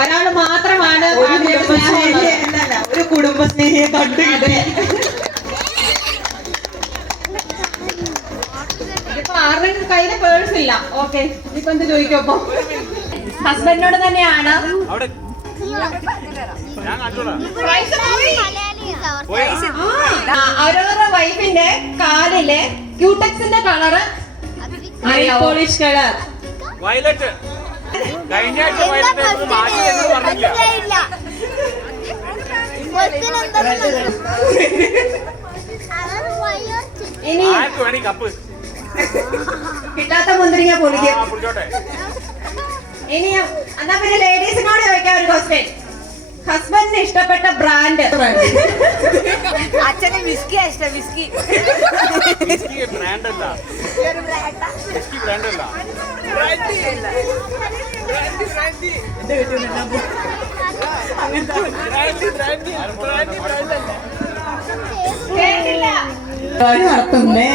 ഒരാൾ മാത്രമാണ് ഒരു കുടുംബസ്നേഹിയെ കണ്ടു. ഇപ്പൊ ആരുടെയും കയ്യില് പേഴ്സ് ഇല്ല. ഓക്കെ, ഇപ്പൊ എന്ത് ചോദിക്കും? അപ്പൊ ഹസ്ബൻഡിനോട് തന്നെയാണ്. അവരവരുടെ വൈഫിന്റെ കാലിലെ ക്യൂടെക്സിന്റെ കളറ് പോളിഷ് കളർ വയലറ്റ്. ഇനി കിട്ടാത്ത മുന്തിരിങ്ങ പൊളിക്കും. ഇനി എന്നാ പിന്നെ ലേഡീസിനോട് ചോദിക്കാം ഒരു ക്വസ്റ്റ്യൻ. ഹസ്ബൻഡിന് ഇഷ്ടപ്പെട്ട ബ്രാൻഡ്? അച്ഛന് വിസ്കി ഇഷ്ടം. വിസ്കി ബ്രാൻഡ് അല്ല. വിസ്കി ബ്രാൻഡ് അല്ല. കേട്ടില്ല. നടത്തുന്നേ